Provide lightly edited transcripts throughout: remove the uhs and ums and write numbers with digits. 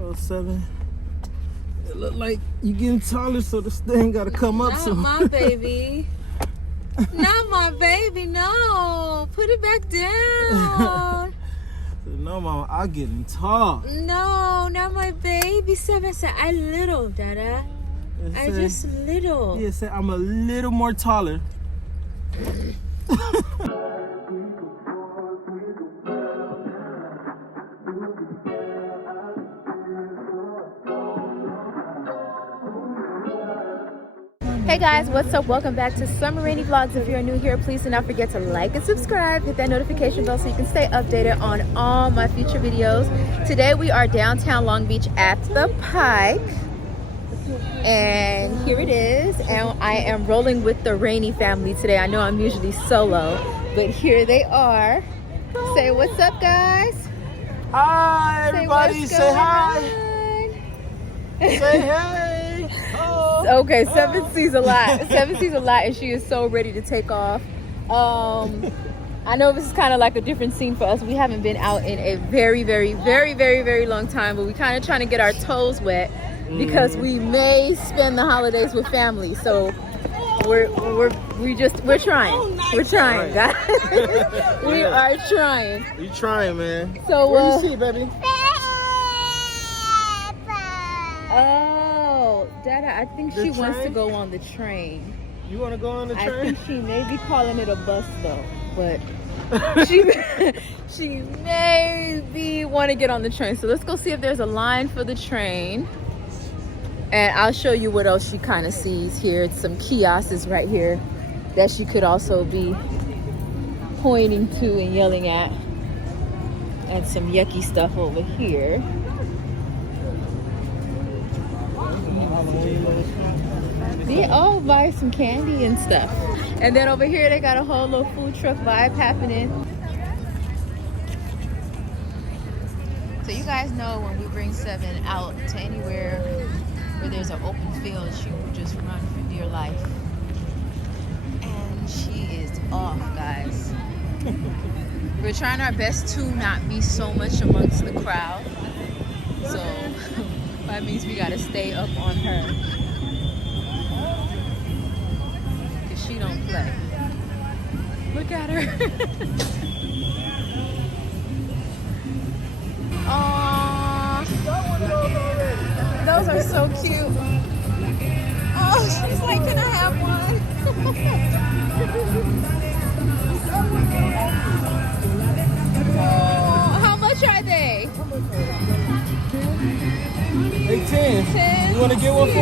Oh, Sevyn. It look like you getting taller, so this thing gotta come up. Not my baby. Not my baby, no. Put it back down. No, Mama, I'm getting tall. No, not my baby. Sevyn said, I little, Dada. I just little. Yeah, say I'm a little more taller. Hey guys, what's up? Welcome back to Summer Rainy Vlogs. If you're new here, please do not forget to like and subscribe. Hit that notification bell so you can stay updated on all my future videos. Today we are downtown Long Beach at the Pike. And here it is. And I am rolling with the Rainey family today. I know I'm usually solo, but here they are. Say what's up, guys. Hi, everybody. Say hi. Say hey. Okay, Sevyn sees a lot. Sevyn sees a lot and she is so ready to take off. I know this is kind of like a different scene for us. We haven't been out in a very long time, but we kind of trying to get our toes wet because we may spend the holidays with family. So we're trying. We're trying, guys. We are trying. You trying, man. So where you see, baby? Dada, I think she wants to go on the train. You want to go on the train? I think she may be calling it a bus though, but she maybe want to get on the train. So let's go see if there's a line for the train. And I'll show you what else she kind of sees here. It's some kiosks right here that she could also be pointing to and yelling at. And some yucky stuff over here. Yeah, oh, buy some candy and stuff. And then over here they got a whole little food truck vibe happening. So you guys know when we bring Sevyn out to anywhere where there's an open field, she will just run for dear life. And she is off, guys. We're trying our best to not be so much amongst the crowd. So that means we gotta stay up on her. Cause she don't play. Look at her. Aww. Those are so cute. Oh, she's like, can I have one? Oh, how much are they? Hey, 10. You want to get one for me?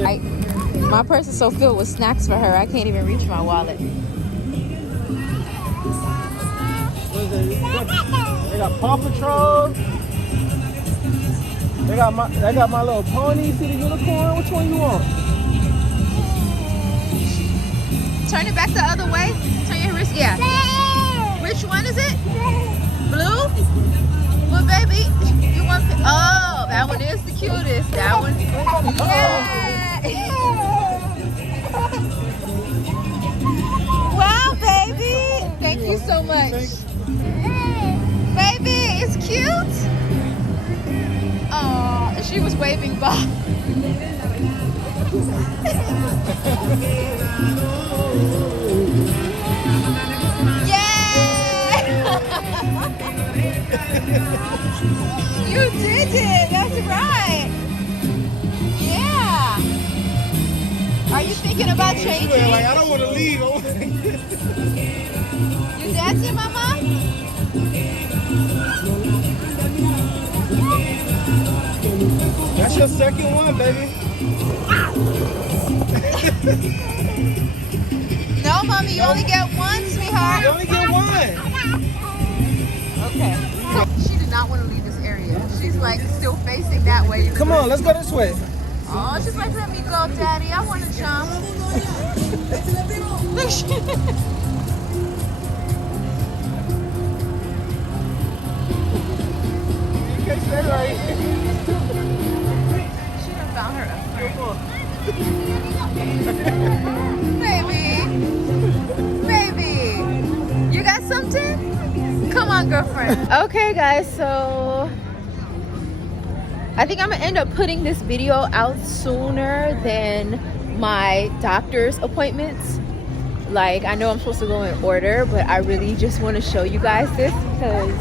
Yeah. My purse is so filled with snacks for her, I can't even reach my wallet. They got Paw Patrol. They got my little pony. See the unicorn? Which one you want? Turn it back the other way. Turn your wrist. Yeah. Which one is it? Blue? Well, baby, you want? Oh, that one is the cutest. That one. Yeah. Wow, baby. Thank you so much. Baby, it's cute. Oh, she was waving by. You did it. That's right. Yeah. Are you thinking about changing? Like, I don't want to leave. You dancing, Mama? That's your second one, baby. No, Mommy, you only get one, sweetheart. You only get one. Okay. She did not want to leave this area. She's like still facing that way. Come on, let's go this way. Oh, she's like, let me go, Daddy. I want to jump. You can stay right here. She done found her a Baby, you got something? Come on, girlfriend. Okay, guys, so I think I'm gonna end up putting this video out sooner than my doctor's appointments. Like, I know I'm supposed to go in order, but I really just want to show you guys this because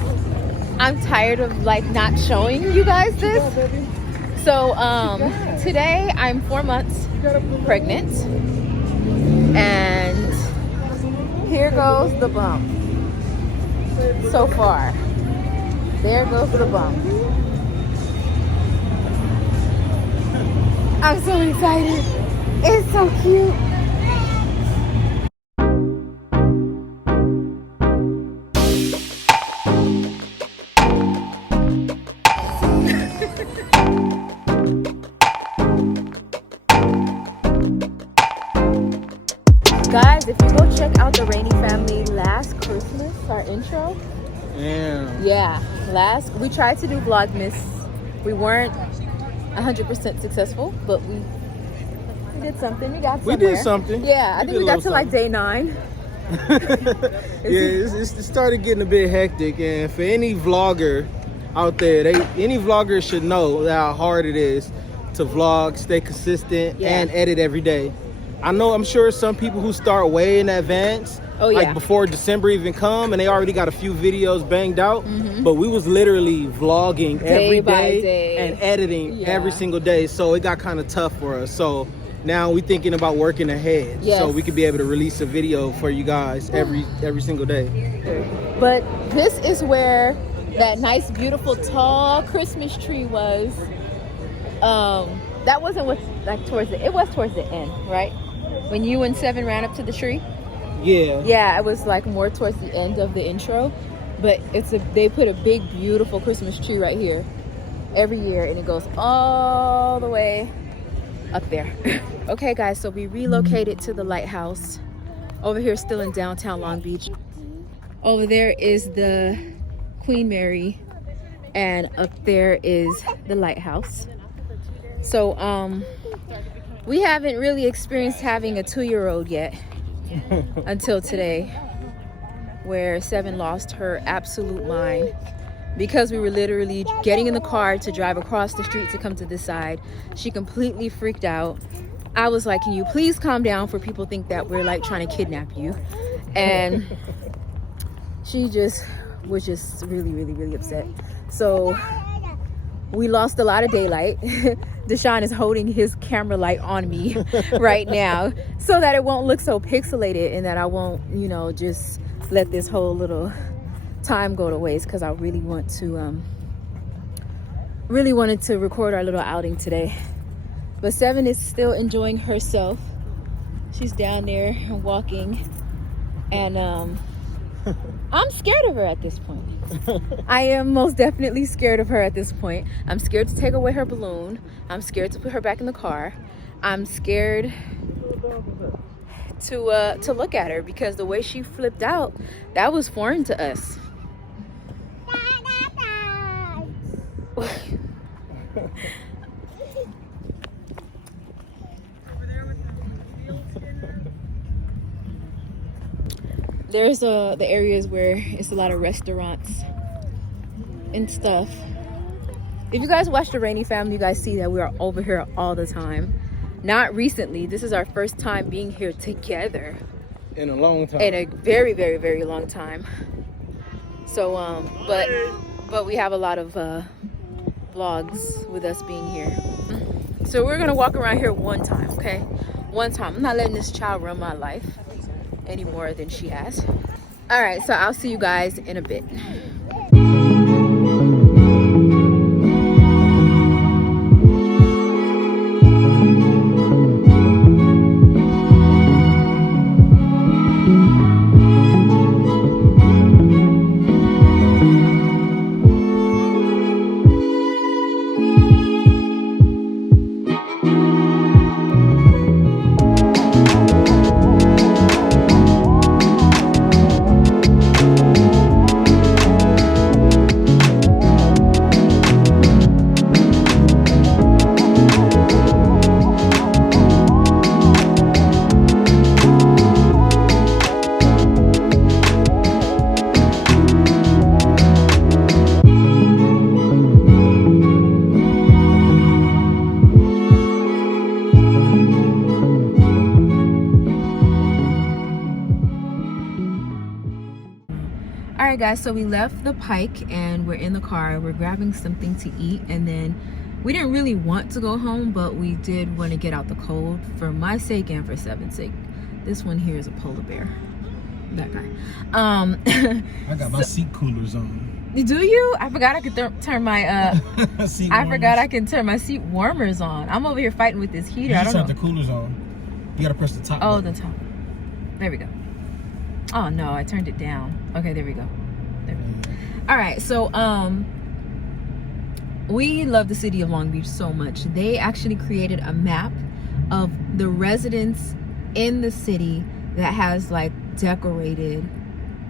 I'm tired of like not showing you guys this. So today I'm 4 months pregnant, and here goes the bump. So far, there goes the bump. I'm so excited. It's so cute. Guys, if you go check out the Rainey Family last Christmas, our intro. Yeah, we tried to do Vlogmas. We weren't 100% successful, but we did something. We got somewhere. We did something. Yeah, I think we got to like day 9. It started getting a bit hectic, and for any vlogger out there, any vlogger should know how hard it is to vlog, stay consistent, and edit every day. I'm sure some people who start way in advance, like before December even come, and they already got a few videos banged out. But we was literally vlogging every day and editing every single day, so it got kind of tough for us. So now we're thinking about working ahead, so we can be able to release a video for you guys every single day. But this is where that nice, beautiful, tall Christmas tree was. That wasn't it was towards the end, right? When you and Sevyn ran up to the tree? Yeah, it was like more towards the end of the intro. But they put a big, beautiful Christmas tree right here every year, and it goes all the way up there. Okay, guys, so we relocated to the lighthouse. Over here, still in downtown Long Beach. Over there is the Queen Mary, and up there is the lighthouse. So, we haven't really experienced having a 2-year-old yet until today, where Sevyn lost her absolute mind because we were literally getting in the car to drive across the street to come to this side. She completely freaked out. I was like, can you please calm down, for people think that we're like trying to kidnap you? And she just was just really, really, really upset. So we lost a lot of daylight. Deshawn is holding his camera light on me right now so that it won't look so pixelated, and that I won't, just let this whole little time go to waste, because I really wanted to record our little outing today. But Sevyn is still enjoying herself. She's down there and walking, and I'm scared of her at this point. I am most definitely scared of her at this point. I'm scared to take away her balloon. I'm scared to put her back in the car. I'm scared to look at her, because the way she flipped out, that was foreign to us. There's the areas where it's a lot of restaurants and stuff. If you guys watch the Rainey Family, you guys see that we are over here all the time. Not recently. This is our first time being here together. In a long time. In a very, very, very long time. So, but we have a lot of vlogs with us being here. So we're gonna walk around here one time, okay? One time. I'm not letting this child run my life any more than she has. All right, so I'll see you guys in a bit. right, guys, so we left the Pike and we're in the car. We're grabbing something to eat, and then we didn't really want to go home, but we did want to get out the cold for my sake and for Sevyn's sake. This one here is a polar bear. That guy. I got my seat coolers on. Do you? I forgot I could turn my Seat I warmers. forgot I can turn my seat warmers on. I'm over here fighting with this heater. You I just don't have know. the coolers on. You gotta press the top Oh, button. the top. There we go. Oh no, I turned it down. Okay, there we go. There we go. All right, so we love the city of Long Beach so much. They actually created a map of the residents in the city that has like decorated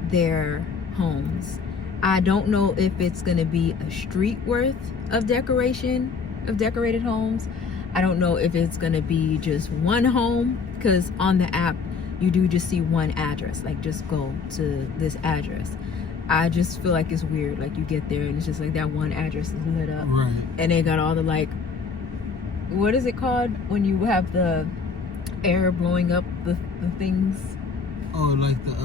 their homes. I don't know if it's gonna be a street worth of decoration of decorated homes. I don't know if it's gonna be just one home, because on the app you do just see one address, like just go to this address. I just feel like it's weird, like you get there and it's just like that one address is lit up, Right. and they got all the like, what is it called when you have the air blowing up the things? Oh, like the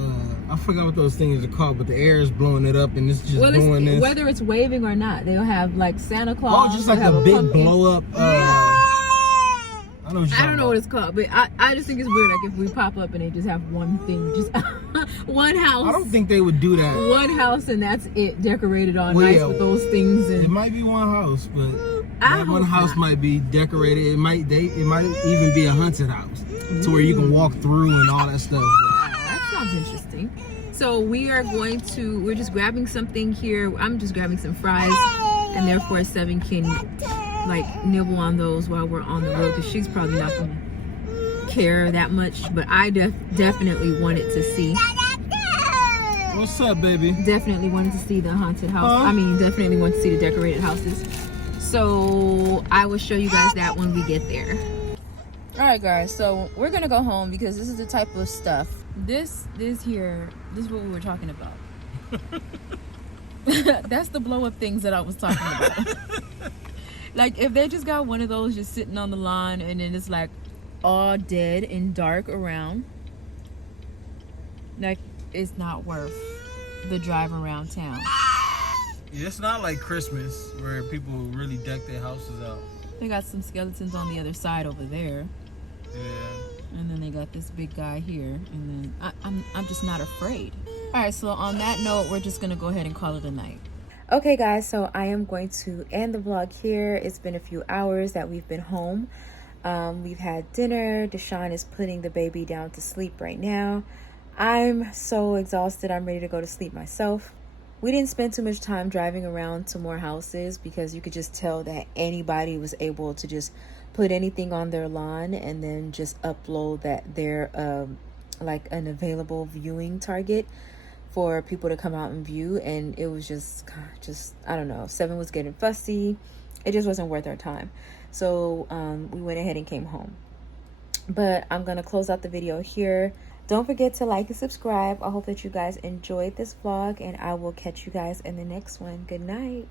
I forgot what those things are called, but the air is blowing it up and it's just doing this. Whether it's waving or not, they'll have like Santa Claus. Oh, just like they'll have a big pumpkin. blow up. I know what you're I don't know what it's called, but I just think it's weird. Like if we pop up and they just have one thing, just one house. I don't think they would do that. One house and that's it, decorated all Well, nice yeah, with those things. It And might be one house, but I that one hope house not. might be decorated. It might even be a haunted house, to where you can walk through and all that stuff. That sounds interesting. So we're just grabbing something here. I'm just grabbing some fries, and therefore Sevyn can like nibble on those while we're on the road, because she's probably not gonna care that much. But I definitely wanted to see. What's up, baby? Definitely wanted to see the haunted house. Huh? I mean, definitely want to see the decorated houses. So I will show you guys that when we get there. All right, guys. So we're gonna go home because this is the type of stuff. This is what we were talking about. That's the blow up things that I was talking about. Like if they just got one of those just sitting on the lawn and then it's like all dead and dark around, like it's not worth the drive around town. Yeah, it's not like Christmas where people really deck their houses out. They got some skeletons on the other side over there, Yeah. and then they got this big guy here, and then I'm just not afraid. All right, so on that note, we're just gonna go ahead and call it a night. Okay, guys, so I am going to end the vlog here. It's been a few hours that we've been home. We've had dinner. Deshawn is putting the baby down to sleep right now. I'm so exhausted. I'm ready to go to sleep myself. We didn't spend too much time driving around to more houses because you could just tell that anybody was able to just put anything on their lawn and then just upload that they're like an available viewing target for people to come out and view. And it was just I don't know, Sevyn was getting fussy. It just wasn't worth our time. So we went ahead and came home. But I'm gonna close out the video here. Don't forget to like and subscribe. I hope that you guys enjoyed this vlog, and I will catch you guys in the next one. Good night.